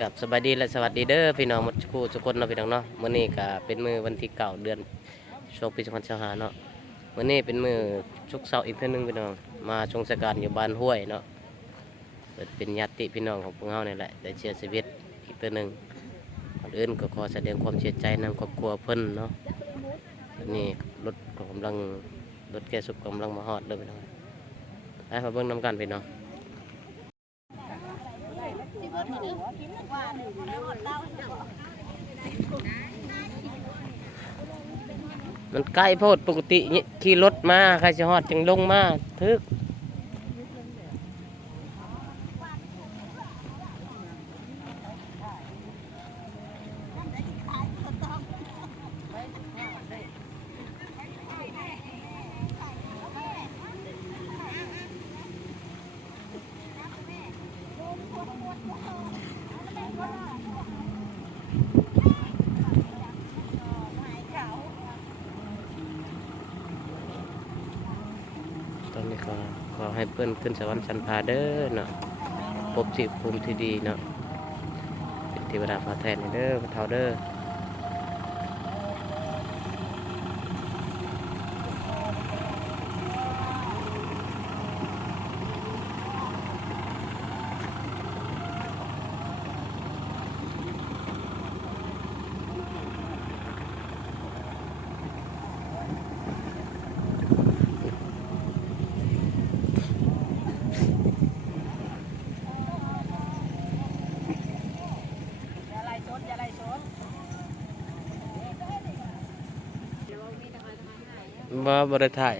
กับสบายดีและสวัสดีเด้อพี่น้องหมดคู่ทุกคนเนาะพี่น้องเนาะมื้อนี้ก็เป็นมื้อวันที่9เดือนช่วงปี2025เนาะมื้อนี้เป็นมื้อศุกร์เสาร์อีกเทื่อนึงพี่น้องมาชงสการอยู่บ้านห้วยเนาะเป็นญาติพี่น้องของพวกเฮานี่แหละได้เสียชีวิตอีกเทื่อนึงก่อนอื่นก็ขอแสดงความเสียใจนำครอบครัวเพิ่นเนาะตอนนี้รถก็กำลังรถแก้ศพกำลังมาฮอดเด้อพี่น้องไปมาเบิ่งนํกันพี่น้อง มันใกล้โพดปกติขี่รถมาใครจะฮอดจึงลงมาทึกตอนนี้ก็ขอให้เพื่อนขึ้นสวรรค์ชั้นฟ้าเด้อเนาะพบที่ภูมิที่ดีเนาะเป็นเทวดาฟ้าแทนเด้อพระเฒ่าเด้อบ่ได้ถ่าย